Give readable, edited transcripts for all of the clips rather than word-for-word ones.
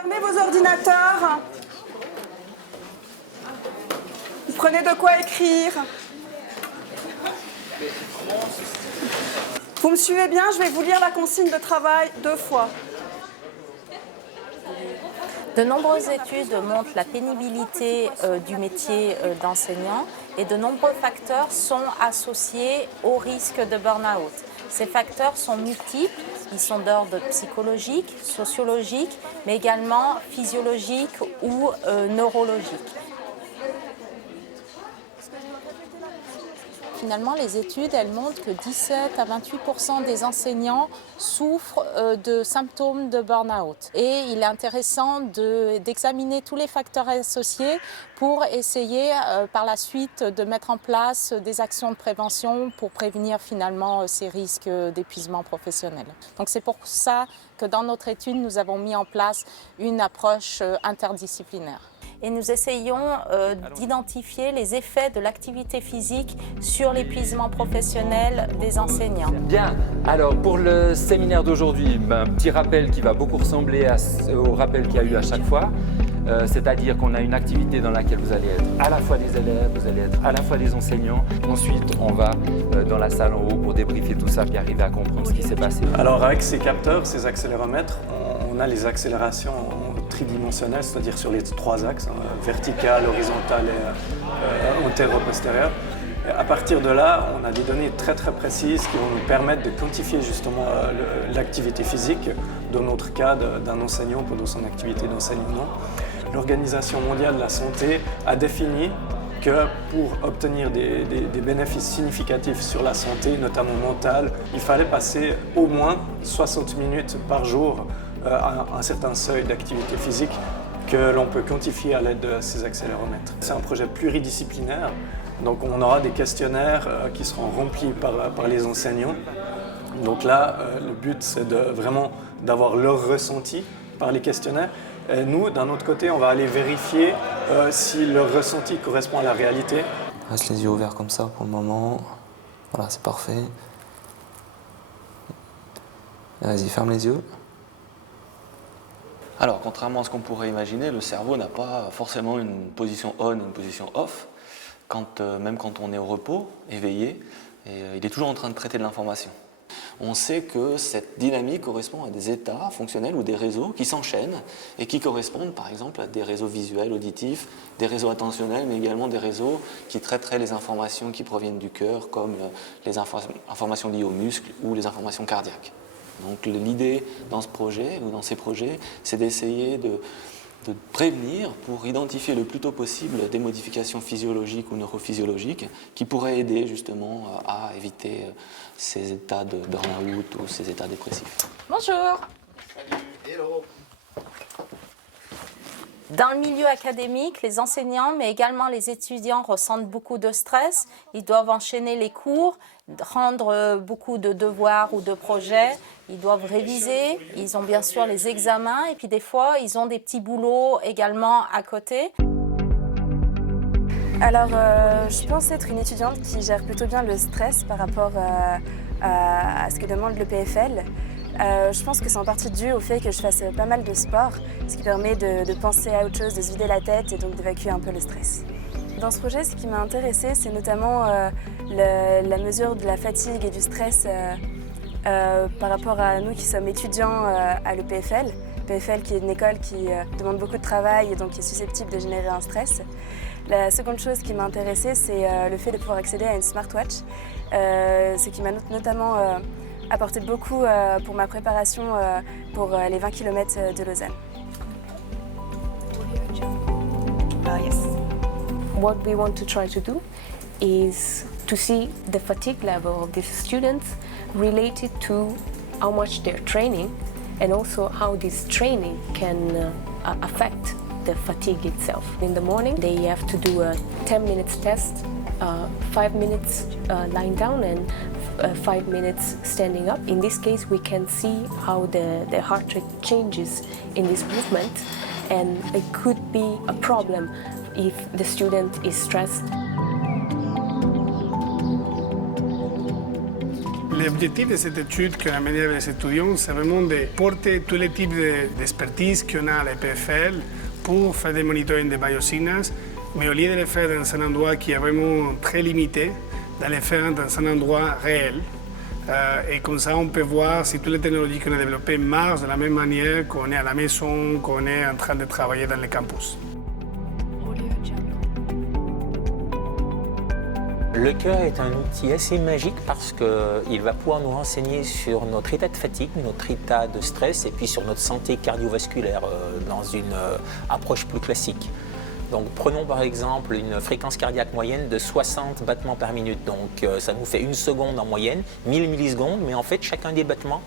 Fermez vos ordinateurs. Vous prenez de quoi écrire. Vous me suivez bien, je vais vous lire la consigne de travail 2 fois. De nombreuses études montrent la pénibilité du métier d'enseignant et de nombreux facteurs sont associés au risque de burn-out. Ces facteurs sont multiples, ils sont d'ordre psychologique, sociologique, mais également physiologique ou neurologique. Finalement, les études elles montrent que 17 à 28% des enseignants souffrent de symptômes de burn-out. Et il est intéressant d'examiner tous les facteurs associés pour essayer par la suite de mettre en place des actions de prévention pour prévenir finalement ces risques d'épuisement professionnel. Donc c'est pour ça que dans notre étude, nous avons mis en place une approche interdisciplinaire. Et nous essayons d'identifier les effets de l'activité physique sur l'épuisement professionnel des enseignants. Bien, alors pour le séminaire d'aujourd'hui, un petit rappel qui va beaucoup ressembler au rappel qu'il y a eu à chaque fois. C'est-à-dire qu'on a une activité dans laquelle vous allez être à la fois des élèves, vous allez être à la fois des enseignants. Ensuite, on va dans la salle en haut pour débriefer tout ça et arriver à comprendre ce qui s'est passé. Alors avec ces capteurs, ces accéléromètres, on a les accélérations tridimensionnelles, c'est-à-dire sur les 3 axes, vertical, horizontal et antéro-postérieur. À partir de là, on a des données très précises qui vont nous permettre de quantifier justement l'activité physique, dans notre cas d'un enseignant pendant son activité d'enseignement. L'Organisation mondiale de la santé a défini que pour obtenir des bénéfices significatifs sur la santé, notamment mentale, il fallait passer au moins 60 minutes par jour à un certain seuil d'activité physique que l'on peut quantifier à l'aide de ces accéléromètres. C'est un projet pluridisciplinaire, donc on aura des questionnaires qui seront remplis par les enseignants. Donc là, le but c'est vraiment d'avoir leur ressenti par les questionnaires. Et nous, d'un autre côté, on va aller vérifier si leur ressenti correspond à la réalité. Reste les yeux ouverts comme ça pour le moment. Voilà, c'est parfait. Vas-y, ferme les yeux. Alors, contrairement à ce qu'on pourrait imaginer, le cerveau n'a pas forcément une position on et une position off. Même quand on est au repos, éveillé, il est toujours en train de traiter de l'information. On sait que cette dynamique correspond à des états fonctionnels ou des réseaux qui s'enchaînent et qui correspondent par exemple à des réseaux visuels, auditifs, des réseaux attentionnels, mais également des réseaux qui traiteraient les informations qui proviennent du cœur, comme les informations liées aux muscles ou les informations cardiaques. Donc l'idée dans ce projet ou dans ces projets, c'est d'essayer de prévenir pour identifier le plus tôt possible des modifications physiologiques ou neurophysiologiques qui pourraient aider justement à éviter ces états de burn-out ou ces états dépressifs. Bonjour. Salut. Hello. Dans le milieu académique, les enseignants, mais également les étudiants ressentent beaucoup de stress. Ils doivent enchaîner les cours, rendre beaucoup de devoirs ou de projets. Ils doivent réviser. Ils ont bien sûr les examens. Et puis des fois, ils ont des petits boulots également à côté. Alors, je pense être une étudiante qui gère plutôt bien le stress par rapport à ce que demande le PFL. Je pense que c'est en partie dû au fait que je fasse pas mal de sport, ce qui permet de penser à autre chose, de se vider la tête et donc d'évacuer un peu le stress. Dans ce projet, ce qui m'a intéressée, c'est notamment la mesure de la fatigue et du stress par rapport à nous qui sommes étudiants à l'EPFL. PFL qui est une école qui demande beaucoup de travail et donc qui est susceptible de générer un stress. La seconde chose qui m'a intéressée, c'est le fait de pouvoir accéder à une smartwatch, ce qui m'a notamment apporté beaucoup pour ma préparation pour les 20 km de Lausanne. Yes. What we want to try to do is to see the fatigue level of these students related to how much they're training and also how this training can affect the fatigue itself. In the morning, they have to do a 10 minutes test, 5 minutes lying down and 5 minutes standing up. In this case, we can see how the heart rate changes in this movement, and it could be a problem if the student is stressed. L'objectif de cette étude qu'on a menée avec les étudiants, c'est vraiment de porter tous les types d'expertise qu'on a à l'EPFL pour faire des monitoring de biosignals, mais au lieu de les faire dans un endroit qui est vraiment très limité, de les faire dans un endroit réel. Et comme ça, on peut voir si toutes les technologies qu'on a développées marchent de la même manière qu'on est à la maison, qu'on est en train de travailler dans le campus. Le cœur est un outil assez magique parce qu'il va pouvoir nous renseigner sur notre état de fatigue, notre état de stress et puis sur notre santé cardiovasculaire dans une approche plus classique. Donc prenons par exemple une fréquence cardiaque moyenne de 60 battements par minute. Donc ça nous fait 1 seconde en moyenne, 1000 millisecondes, mais en fait chacun des battements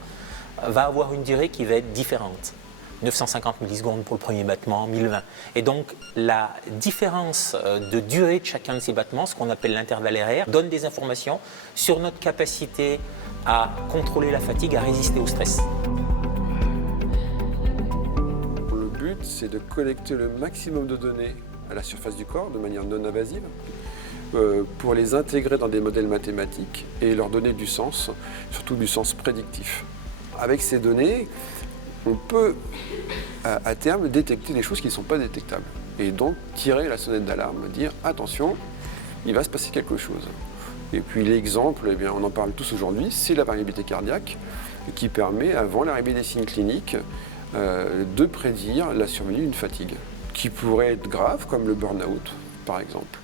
va avoir une durée qui va être différente. 950 millisecondes pour le premier battement, 1020. Et donc la différence de durée de chacun de ces battements, ce qu'on appelle l'intervalle RR, donne des informations sur notre capacité à contrôler la fatigue, à résister au stress. Le but, c'est de collecter le maximum de données à la surface du corps de manière non invasive pour les intégrer dans des modèles mathématiques et leur donner du sens, surtout du sens prédictif. Avec ces données, on peut à terme détecter des choses qui ne sont pas détectables et donc tirer la sonnette d'alarme, dire attention, il va se passer quelque chose. Et puis l'exemple, eh bien, on en parle tous aujourd'hui, c'est la variabilité cardiaque qui permet, avant l'arrivée des signes cliniques, de prédire la survenue d'une fatigue qui pourrait être grave, comme le burn-out par exemple.